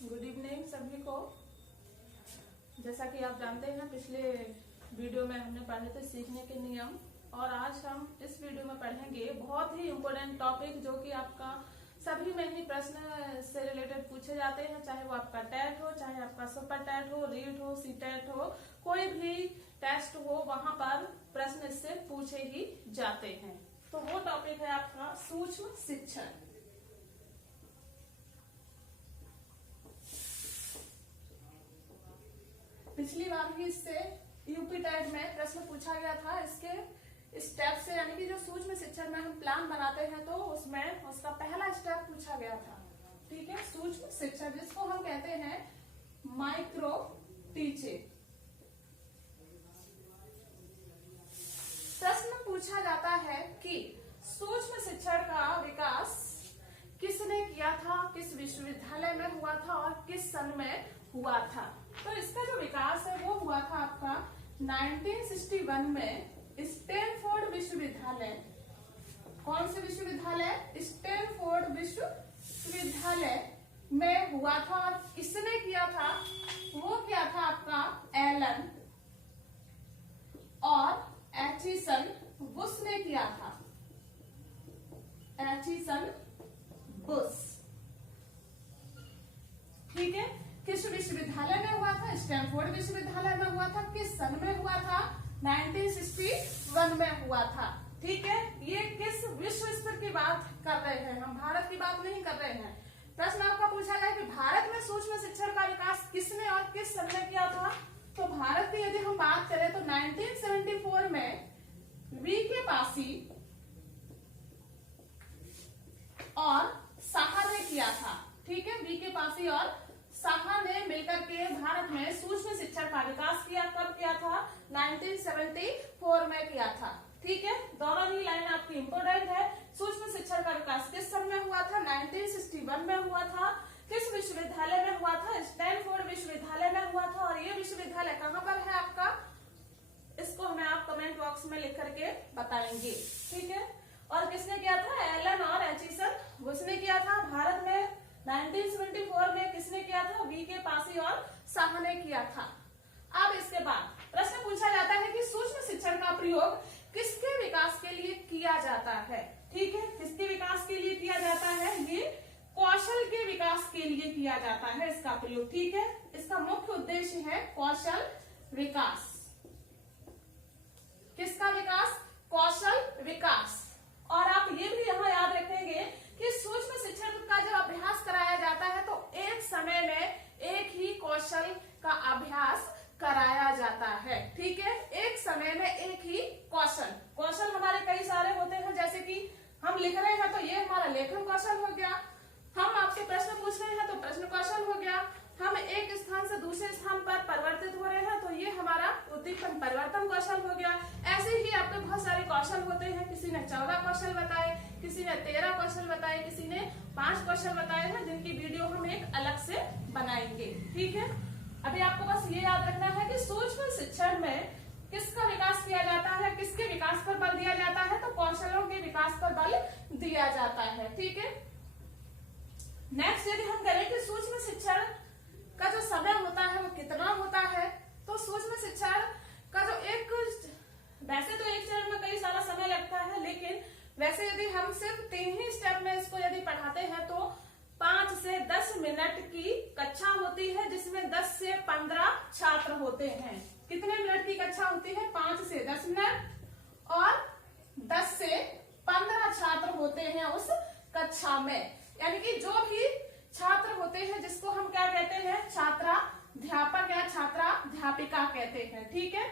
Good evening सभी को। जैसा कि आप जानते हैं पिछले वीडियो में हमने पढ़े थे सीखने के नियम, और आज हम इस वीडियो में पढ़ेंगे बहुत ही इम्पोर्टेंट टॉपिक जो कि आपका सभी में ही प्रश्न से रिलेटेड पूछे जाते हैं, चाहे वो आपका टेट हो, चाहे आपका सुपर टेट हो, रीट हो, सी टेट हो, कोई भी टेस्ट हो, वहां पर प्रश्न इससे पूछे ही जाते हैं। तो वो टॉपिक है आपका सूक्ष्म शिक्षण। पिछली बार भी इससे यूपी टेट में प्रश्न पूछा गया था। इसके स्टेप से, यानी कि जो सूक्ष्म शिक्षण में हम प्लान बनाते हैं तो उसमें उसका पहला स्टेप पूछा गया था। ठीक है, सूक्ष्म शिक्षण जिसको हम कहते हैं माइक्रो टीचिंग। प्रश्न पूछा जाता है कि सूक्ष्म शिक्षण का विकास किसने किया था, किस विश्वविद्यालय में हुआ था और किस सन में हुआ था। तो इसका जो विकास है वो हुआ था आपका 1961 में स्टैनफोर्ड विश्वविद्यालय। कौन से विश्वविद्यालय? स्टैनफोर्ड विश्वविद्यालय में हुआ था। और किसने किया था? वो किया था आपका एलन और एचिसन बुश ने किया था। Aitchison Bush. ठीक है, किस विश्वविद्यालय में हुआ था? स्टैनफोर्ड विश्वविद्यालय में हुआ था। किस सन में हुआ था? 1961 में हुआ था। ठीक है, ये किस विश्व स्तर की बात कर रहे हैं, हम भारत की बात नहीं कर रहे हैं। प्रश्न आपका पूछा गया कि भारत में सूक्ष्म शिक्षण का विकास किसने और किस सन में किया था। तो भारत की यदि हम बात करें तो 1974 में वी.के. पासी और साहा ने किया था। ठीक है, वी.के. पासी और साहा ने मिलकर के भारत में सूक्ष्म शिक्षण का विकास किया। कब किया था? 1974 में किया था। ठीक है, दोनों ही लाइन आपकी इंपोर्टेंट है। सूक्ष्म शिक्षण का विकास किस सन में हुआ था? 1961 में हुआ था। किस विश्वविद्यालय में हुआ था? स्टैनफोर्ड विश्वविद्यालय में हुआ था। और ये विश्वविद्यालय कहाँ पर है आपका? इसको हमें आप कमेंट बॉक्स में लिख करके बताएंगे। ठीक है, और किसने किया था? एलन और एचिसन बुश ने किया था। भारत में 1974 में किसने किया था? वी.के. पासी और साहा ने किया था। अब इसके बाद प्रश्न पूछा जाता है कि सूक्ष्म शिक्षण का प्रयोग किसके विकास के लिए किया जाता है। ठीक है, किसके विकास के लिए किया जाता है? ये कौशल के विकास के लिए किया जाता है इसका प्रयोग। ठीक है, इसका मुख्य उद्देश्य है कौशल विकास। किसका विकास? कौशल विकास। और आप ये भी यहाँ याद रखेंगे कि सूक्ष्म शिक्षण का जब अभ्यास कराया जाता है तो एक समय में एक ही कौशल का अभ्यास कराया जाता है। ठीक है, एक समय में एक ही कौशल। कौशल हमारे कई सारे होते हैं, जैसे कि हम लिख रहे हैं तो ये हमारा लेखन कौशल हो गया। हम आपसे प्रश्न पूछ रहे हैं तो प्रश्न कौशल हो गया। हम एक स्थान से दूसरे स्थान पर परिवर्तित हो रहे हैं तो ये हमारा उद्दीपन परिवर्तन कौशल हो गया। ऐसे ही आपके बहुत सारे कौशल होते हैं। किसी ने 14 कौशल बताए, किसी ने 13 कौशल बताए, किसी ने 5 कौशल बताए हैं, जिनकी वीडियो हम एक अलग से बनाएंगे। ठीक है, अभी आपको बस ये याद रखना है कि सूक्ष्म शिक्षण में किसका विकास किया जाता है, किसके विकास पर बल दिया जाता है? तो कौशलों के विकास पर बल दिया जाता है। ठीक है, नेक्स्ट यदि हम करें कि सूक्ष्म शिक्षण का जो समय होता है वो कितना होता है, तो सूक्ष्म शिक्षण का जो वैसे तो एक चरण में कई सारा समय लगता है, लेकिन वैसे यदि हम सिर्फ 3 ही स्टेप में इसको यदि पढ़ाते हैं तो 5 से 10 मिनट की कक्षा होती है, जिसमें 10 से 15 छात्र होते हैं। कितने मिनट की कक्षा होती है? 5 से 10 मिनट और 10 से 15 छात्र होते हैं उस कक्षा में। यानी कि जो भी छात्र होते हैं जिसको हम क्या कहते हैं? छात्राध्यापक या छात्राध्यापिका कहते हैं। ठीक है,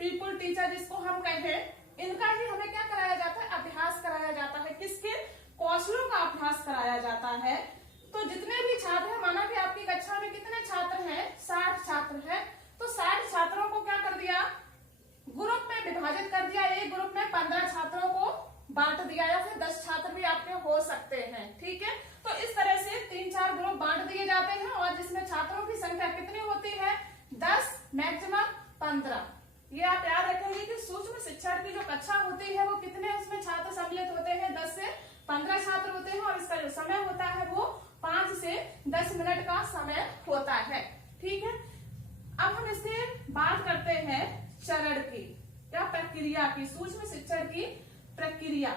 पीपल टीचर जिसको हम कहते हैं, इनका ही हमें क्या कराया जाता है? अभ्यास कराया जाता है। किसके? कौशलों का अभ्यास कराया जाता है। तो जितने भी छात्र हैं, माना कि आपकी कक्षा में कितने छात्र हैं? 60 छात्र हैं। तो 60 छात्रों को क्या कर दिया? ग्रुप में विभाजित कर दिया। एक ग्रुप में 15 छात्रों को बांट दिया, या फिर 10 छात्र भी आपके हो सकते हैं। ठीक है, तो इस तरह से 3-4 ग्रुप बांट दिए जाते हैं, और जिसमें छात्रों की संख्या कितनी होती है? 10, मैक्सिमम 15। ये आप याद रखेंगे कि सूक्ष्म शिक्षण की जो कक्षा होती है वो कितने उसमें छात्र सम्मिलित होते हैं? 10 से 15 छात्र होते हैं। और इसका जो समय होता है वो 5 से 10 10 मिनट का समय होता है। ठीक है, अब हम इससे बात करते हैं चरण की या प्रक्रिया की, सूक्ष्म शिक्षण की प्रक्रिया,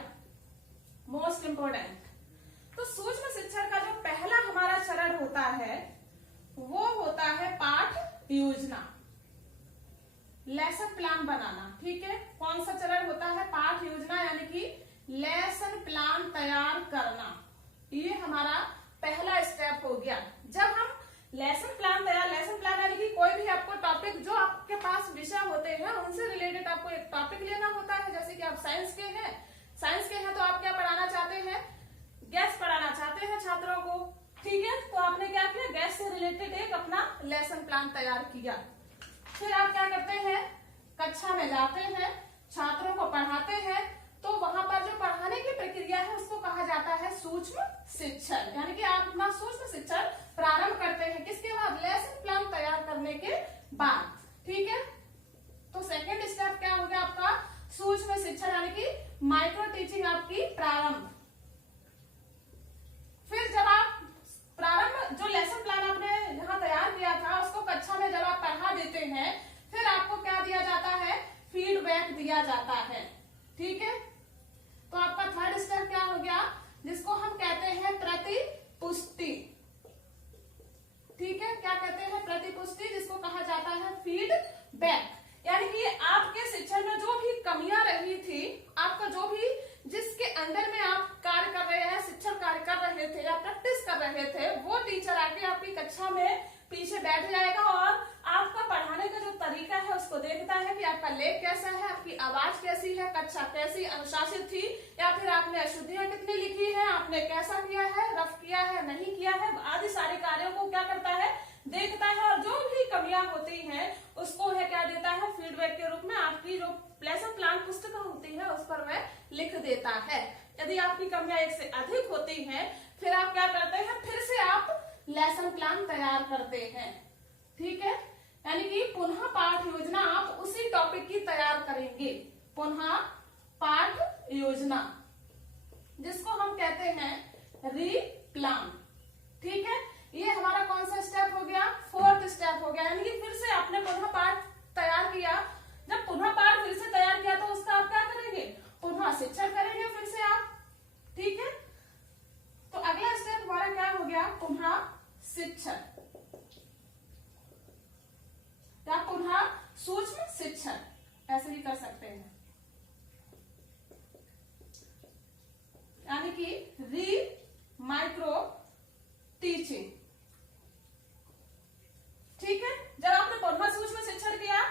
मोस्ट इंपोर्टेंट। तो सूक्ष्म शिक्षण का जो पहला हमारा चरण होता है वो होता है पाठ योजना, लेसन प्लान बनाना। ठीक है, कौन सा चरण होता है? पाठ योजना, यानी कि लेसन प्लान तैयार करना। ये हमारा पहला स्टेप हो गया। जब हम लेसन प्लान यानी कि कोई भी आपको टॉपिक, जो आपके पास विषय होते हैं उनसे रिलेटेड आपको एक टॉपिक लेना होता है। जैसे कि आप साइंस के हैं तो आप क्या पढ़ाना चाहते हैं? गैस पढ़ाना चाहते हैं छात्रों को। ठीक है, तो आपने क्या किया? गैस से रिलेटेड एक अपना लेसन प्लान तैयार किया। फिर आप क्या करते हैं? कक्षा में जाते हैं, छात्रों को पढ़ाते हैं, तो वहां पर जो पढ़ाने की प्रक्रिया है उसको कहा जाता है सूक्ष्म शिक्षण। यानी कि आप अपना सूक्ष्म शिक्षण प्रारंभ करते हैं किसके बाद? लेसन प्लान तैयार करने के बाद। ठीक है, तो सेकेंड स्टेप क्या हो गया आपका? सूक्ष्म शिक्षण यानी कि माइक्रो टीचिंग आपकी प्रारंभ। फिर जब आप प्रारंभ जो लेसन प्लान आपने यहाँ तैयार किया था उसको कक्षा में जब आप पढ़ा देते हैं, फिर आपको क्या दिया जाता है? फीडबैक दिया जाता है। ठीक है, तो आपका थर्ड स्टेप क्या हो गया? जिसको हम कहते हैं प्रतिपुष्टि। ठीक है, क्या कहते हैं? प्रतिपुष्टि, जिसको कहा जाता है फीडबैक। यानी कि आपके शिक्षण में जो भी कमियां रही थी, आपका जो भी जिसके अंदर में आप कार्य कर रहे हैं, शिक्षण कार्य कर रहे थे या प्रैक्टिस कर रहे थे, वो टीचर आके आपकी कक्षा में पीछे बैठ जाएगा और आपका पढ़ाने का जो तरीका है उसको देखता है कि आपका लेख कैसा है, आपकी आवाज कैसी है, कक्षा कैसी अनुशासित थी, या फिर आपने अशुद्धियां कितनी लिखी है, आपने कैसा किया है, रफ किया है, नहीं किया है, आदि सारे कार्यों को क्या करता है? देखता है। और जो भी कमियां होती हैं उसको है क्या देता है? फीडबैक के रूप में आपकी जो लेसन प्लान पुस्तिका होती है उस पर वह लिख देता है। यदि आपकी कमियां एक से अधिक होती हैं, फिर आप क्या करते हैं? फिर से आप लेसन प्लान तैयार करते हैं। ठीक है, यानी कि पुनः पाठ योजना आप उसी टॉपिक की तैयार करेंगे। पुनः पाठ योजना, जिसको हम कहते हैं रीप्लान। ठीक है, ये हमारा कौन सा स्टेप हो गया? फोर्थ स्टेप हो गया। यानी कि फिर से आपने पुनः पाठ तैयार किया। जब पुनः पाठ फिर से तैयार किया तो उसका आप क्या करेंगे? पुनः शिक्षण करेंगे फिर से आप। ठीक है, तो अगला स्टेप हमारा क्या हो गया? पुनः शिक्षण या पुनः सूक्ष्म शिक्षण, ऐसे भी कर सकते हैं। यानी कि री माइक्रो टीचिंग। ठीक है, जब आपने पुनः सूक्ष्म शिक्षण किया,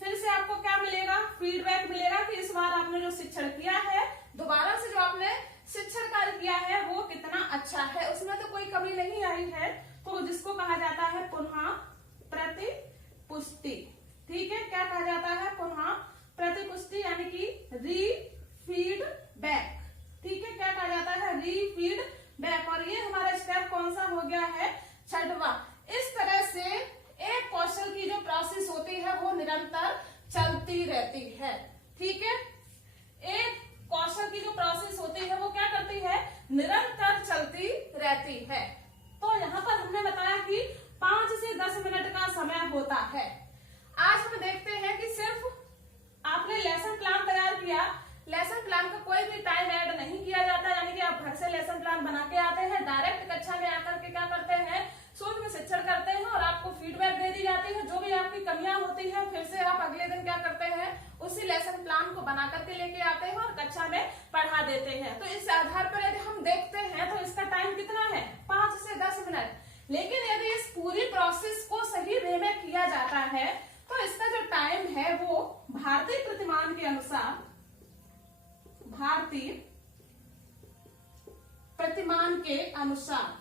फिर से आपको क्या मिलेगा? फीडबैक मिलेगा कि इस बार आपने जो शिक्षण किया है, दोबारा से जो आपने शिक्षण कार्य किया है वो कितना अच्छा है, उसमें तो कोई कमी नहीं आई है, तो जिसको कहा जाता है पुनः प्रतिपुष्टि। ठीक है, क्या कहा जाता है? पुनः प्रतिपुष्टि, यानी कि री फीडबैक। ठीक है, क्या कहा जाता है? री फीडबैक। और ये हमारा स्टेप कौन सा हो गया है? छठवां। इस तरह से एक कौशल की जो प्रोसेस होती है वो निरंतर चलती रहती है। ठीक है, एक कौशल की जो प्रोसेस होती है वो क्या करती है? निरंतर चलती रहती है। तो यहाँ पर हमने बताया कि 5 से 10 मिनट का समय होता है। आज हम देखते हैं कि सिर्फ आपने लेसन प्लान तैयार किया, लेसन प्लान का कोई भी टाइम ऐड नहीं किया जाता। यानी कि आप घर से लेसन प्लान बना के आते हैं, डायरेक्ट कक्षा में आकर के क्या करते हैं? सूक्ष्म शिक्षण करते हैं और आपको फीडबैक दे दी जाती है। जो भी आपकी कमियां होती हैं फिर से आप अगले दिन क्या करते हैं? उसी लेसन प्लान को बना करके लेके आते हैं और कक्षा में पढ़ा देते हैं। तो इस आधार पर यदि हम देखते हैं तो इसका टाइम कितना है? 5 से 10 मिनट। लेकिन यदि इस पूरी प्रोसेस को सही वे में किया जाता है तो इसका जो टाइम है वो भारतीय प्रतिमान के अनुसार, भारतीय प्रतिमान के अनुसार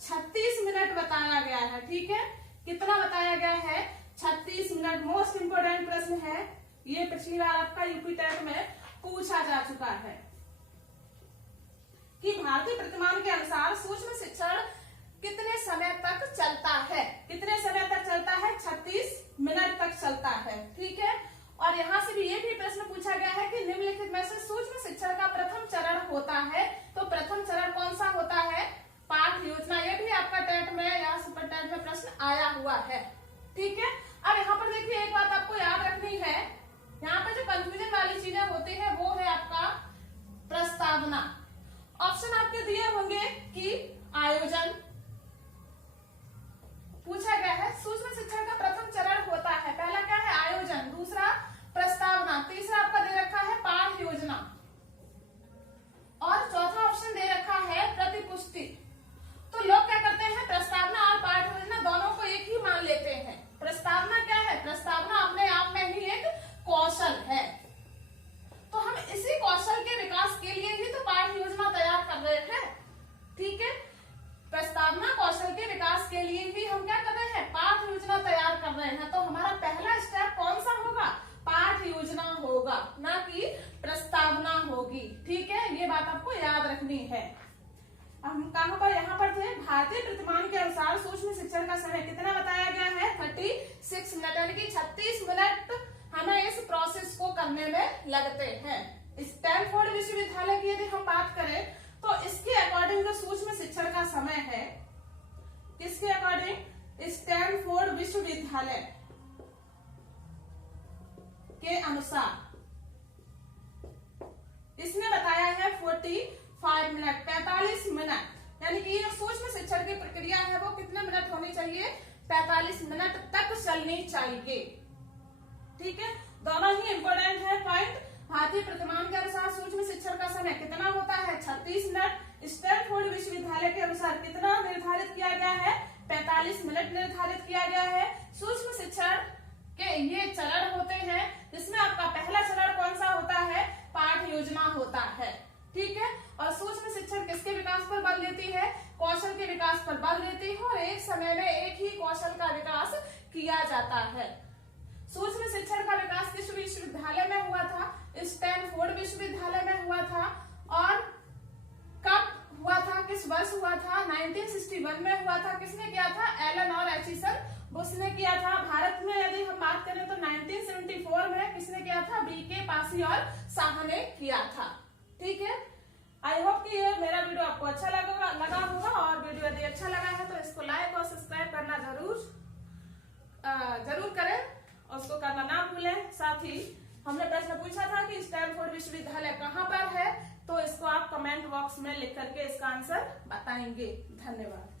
36 मिनट बताया गया है। ठीक है, कितना बताया गया है? 36 मिनट। मोस्ट इंपोर्टेंट प्रश्न है ये, पिछली बार आपका यूपी टेट में पूछा जा चुका है कि भारतीय प्रतिमान के अनुसार सूक्ष्म शिक्षण कितने समय तक चलता है? कितने समय तक चलता है? 36 मिनट तक चलता है। ठीक है, और यहाँ से भी ये भी प्रश्न पूछा गया है कि निम्नलिखित में से सूक्ष्म शिक्षण का प्रथम चरण होता है, तो प्रथम चरण कौन सा होता है? पाठ योजना। ये भी आपका आया हुआ है। ठीक है, अब यहाँ पर देखिए एक बात आपको याद रखनी है, यहाँ पर जो कंफ्यूजन वाली चीजें होती है वो है आपका प्रस्तावना। ऑप्शन आपके दिए होंगे कि आयोजन, पूछा गया है सूक्ष्म शिक्षा का प्रथम चरण होता है, पहला क्या है आयोजन, दूसरा प्रस्तावना, तीसरा आपका दे रखा है पाठ योजना और चौथा ऑप्शन दे रखा है प्रतिपुष्टि। तो लोग क्या करते हैं, प्रस्तावना और पाठ योजना दोनों को एक ही मान लेते हैं। प्रस्तावना क्या है, प्रस्तावना अपने आप में ही एक कौशल है, तो हम इसी कौशल के विकास के लिए ही तो पाठ योजना तैयार कर रहे हैं। ठीक है, प्रस्तावना कौशल के विकास के लिए ही हम क्या कर रहे हैं, पाठ योजना तैयार कर रहे हैं। तो हमारा पहला स्टेप कौन सा होगा, पाठ योजना होगा, ना कि प्रस्तावना होगी। ठीक है, ये बात आपको याद रखनी है। हम कहां पर, यहाँ पर थे, भारतीय प्रतिमान के अनुसार सूक्ष्म शिक्षण का समय कितना बताया गया है, 36 मिनट, यानी कि 36 मिनट हमें इस प्रोसेस को करने में लगते हैं। स्टैनफोर्ड विश्वविद्यालय की यदि हम बात करें तो इसके अकॉर्डिंग जो सूक्ष्म शिक्षण का समय है, किसके अकॉर्डिंग, स्टैनफोर्ड विश्वविद्यालय के अनुसार इसने बताया है 45 मिनट, 45 मिनट, यानी कि ये सूक्ष्म शिक्षण की प्रक्रिया है वो कितने मिनट होनी चाहिए, 45 मिनट तक चलनी चाहिए। ठीक है, दोनों ही इंपोर्टेंट है पॉइंट। भारतीय प्रतिमान के अनुसार सूक्ष्म शिक्षण का समय कितना होता है, 36 मिनट। स्टैनफोर्ड विश्वविद्यालय के अनुसार कितना निर्धारित किया गया है, 45 मिनट निर्धारित किया गया है। सूक्ष्म शिक्षण के ये चरण होते हैं, जिसमें आपका पहला चरण कौन सा होता है, पाठ योजना होता है। ठीक है, और सूक्ष्म शिक्षण किसके विकास पर बल देती है, कौशल के विकास पर बल देती है, और एक समय में एक ही कौशल का विकास किया जाता है। सूक्ष्म शिक्षण का विकास किस विश्वविद्यालय में हुआ था, स्टैनफोर्ड विश्वविद्यालय में हुआ था, और कब हुआ था, किस वर्ष हुआ था, 1961 में हुआ था। किसने किया था, एलन और एचिसन बुश ने किया था। भारत में यदि हम बात करें तो 1974 में किसने किया था, बीके पासी और शाह ने किया था। ठीक है, आई होप कि ये मेरा वीडियो आपको अच्छा लगा होगा, और वीडियो यदि अच्छा लगा है तो इसको लाइक और सब्सक्राइब करना जरूर करें, और उसको करना ना भूलें। साथ ही हमने प्रश्न पूछा था कि स्टैनफोर्ड विश्वविद्यालय कहाँ पर है, तो इसको आप कमेंट बॉक्स में लिख करके इसका आंसर बताएंगे। धन्यवाद।